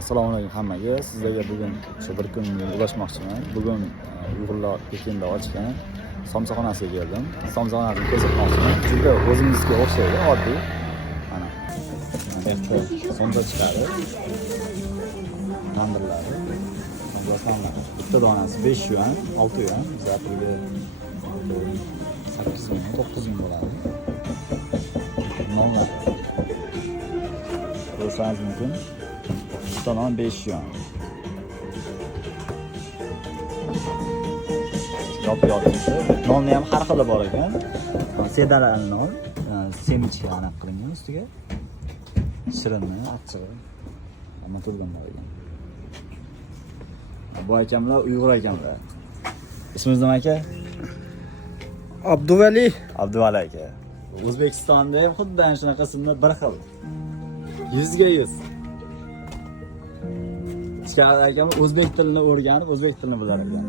Assalomu alaykum hammaga. Sizlarga bugun shu bir kun ulashmoqchiman. Bugun Uyg'urlar Pekinda ochgan somsaxonasiga keldim. Somsaxonasini ko'rsatmoqchiman. Juda o'zimizga o'xshaydi, oddiy. Mana. Endi somsa chiqadi. Tandirlari. Somsaxonlar. Bitta donasi 5 yuan, 6 yuan. Bizlarga 8 ming, 9 ming bo'ladi. Nonlar. Ko'rsangiz mumkin. To'non 5 yuan. Yop-yopisi. Nonni ham har xili bor ekan. Sedalali non, semichka aniq qilingan ustiga. Shirinni, achchig'i. Hamma turgan bor ekan. Bu akamlar Uyg'ur akamlar. Ismingiz nima aka? Abduvali. Abduvali aka. O'zbekistonda ham xuddi ana shunaqasini bir xil. 100 ga 100. Ichkari akam o'zbek tilini o'rganib, o'zbek tilini bilar ekan.